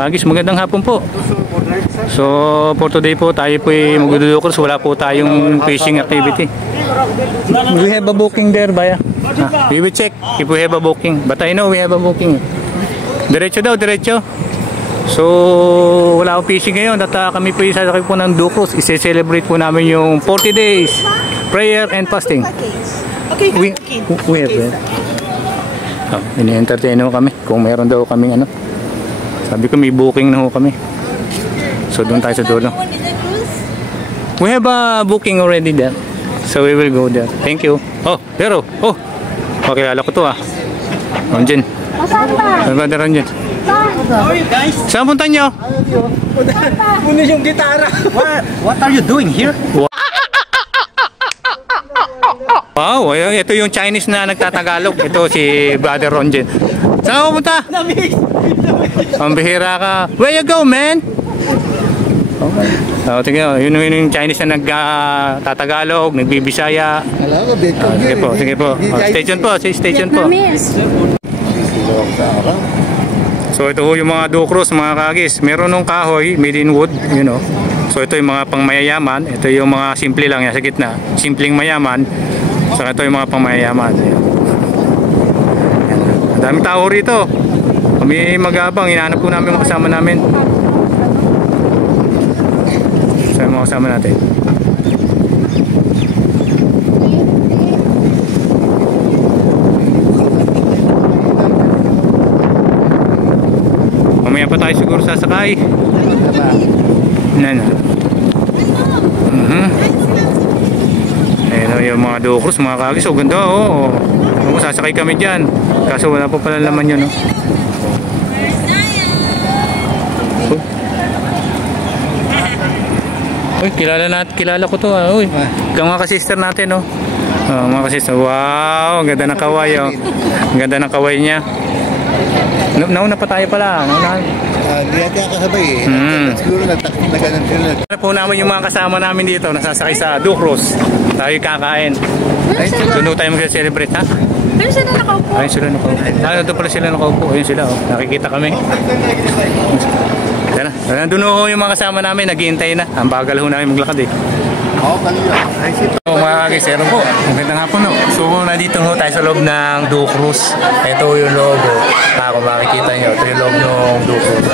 kagis, magandang hapon po. So for today po tayo po magdudukros, wala po tayong fishing activity. We have a booking there baya. We will check if we have a booking, but I know we have a booking. Diretso daw, diretso. So wala akong fishing ngayon at kami po isasakay po ng dukros. I-celebrate po namin yung 40 days prayer and fasting. Okay, We have that. Ini-entertain ho kami kung meron daw kaming ano. Sabi ko may booking na ho kami. So doon tayo sa dulo. We have a booking already there. So we will go there. Thank you. Oh, pero kilala ko to ah. Ronjen. Saan ba Ronjen? Saan punta nyo? Puno yung gitara. What are you doing here? Wow, ito yung Chinese na nagtatagalog. Ito si Brother Ronjen. Saan ka pupunta? Ang bihira ka. Where you go, man? Okay. So, tingnan, yun yung Chinese na nagtatagalog, nagbibisaya. Sige po. Station po. So ito yung mga dukros, mga kagis. Meron nung kahoy, made in wood, you know. So ito yung mga pangmayayaman. Ito yung mga simple lang yan sa gitna. Simpleng mayaman. So ito yung mga pangmayayaman. Ang daming tao rito. Kami mag-abang, hinahanap po namin mga kasama namin. So yung mga kasama natin. Mamaya pa tayo siguro sasakay. Ayan yung mga dukros, mga kagis. O ganda oh. Sasakay kami dyan. Kaso wala pa pala laman yun oh. Uy, kilala ko to ah. Uy, mga ka-sister natin oh. Mga ka-sister. Wow, ganda ng kaway oh. Ganda ng kaway niya. Nauna pa tayo pala. Hindi natin kakasabay eh. Siguro nagtaganang sila. Ano po naman yung mga kasama namin dito nasasakay sa dukros. Tayo kakain. Doon tayo mag-celebrate ha? Ayun sila nakaupo. Ayun sila nakaupo. Doon pala sila nakaupo. Ayun sila oh. Nakikita kami. Doon ho yung mga kasama namin. Naghihintay na. Ang bagal ho namin maglakad eh. Mga kagisero po, magandang hapon no. So nandito ho tayo sa loob ng dukros. Ito yung logo. Kung makikita nyo, ito yung loob ng dukros.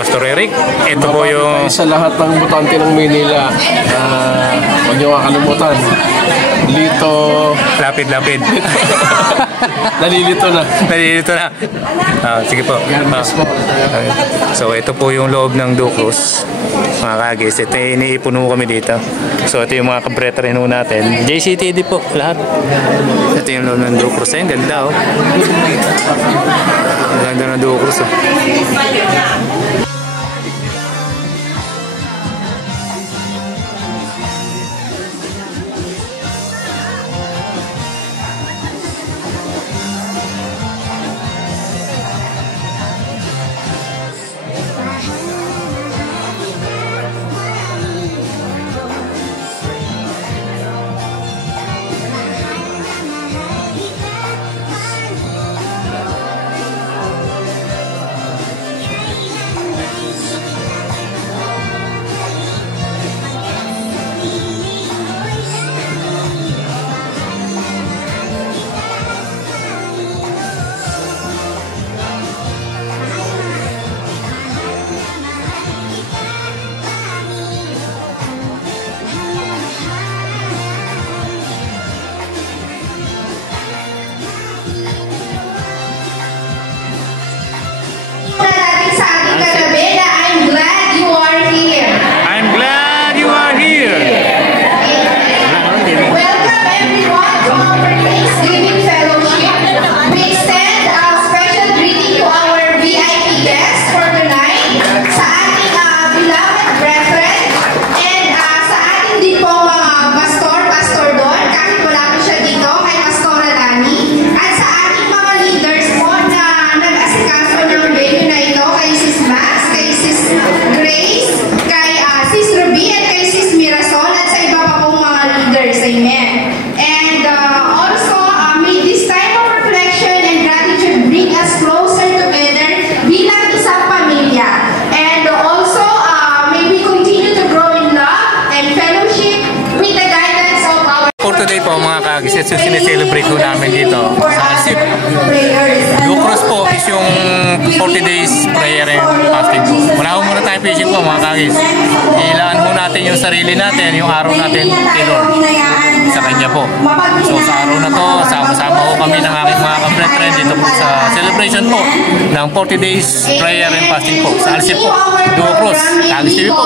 Pastor Eric, ito po yung sa lahat ng butante ng Manila. Huwag nyo kakalimutan. Lito. Lapid. Nalilito na. Sige po. So ito po yung loob ng dukros. Mga kagis, ito iniipuno kami dito. So ito yung mga kabretren natin. JCTD po, lahat. Ito yung loob ng dukros. Ayun, ganda oh. Ganda ng dukros oh. Mas days yung sineselebrate po namin dito sa Alsip. Blue Cross po is yung 40 days prayer and fasting po. Muna tayo fishing po mga kagis. Ilaan po natin yung sarili natin, yung araw natin kay Lord sa Kanya po. So sa araw na to, sama-sama po kami ng aking mga ka-brethren dito po sa celebration po ng 40 days prayer and fasting po sa Alsip po. Blue Cross, Kagis TV po.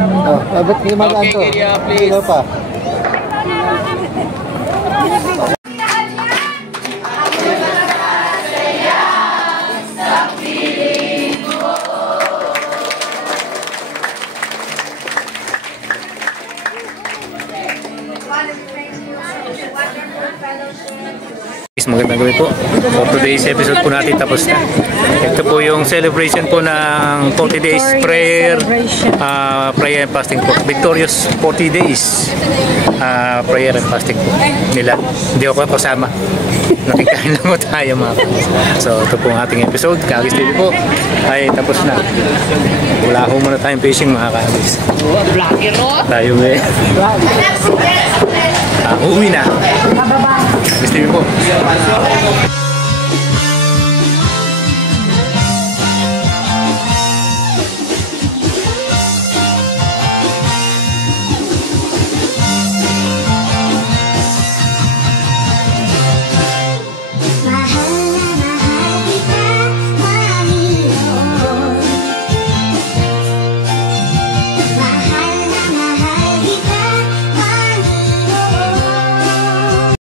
Ba't hindi magaan to? Please. Pa. Magandang gabi po. So today's episode po natin tapos na. Ito po yung celebration po ng 40 days prayer prayer and fasting po. Victorious 40 days prayer and fasting po nila. Hindi ako kasama. Nakikain lang po tayo mga kapatid. So ito po ang ating episode. Kagis TV po ay tapos na. Wala ho muna tayong fishing mga kagis. Tayo uuwi na. Kagis TV po.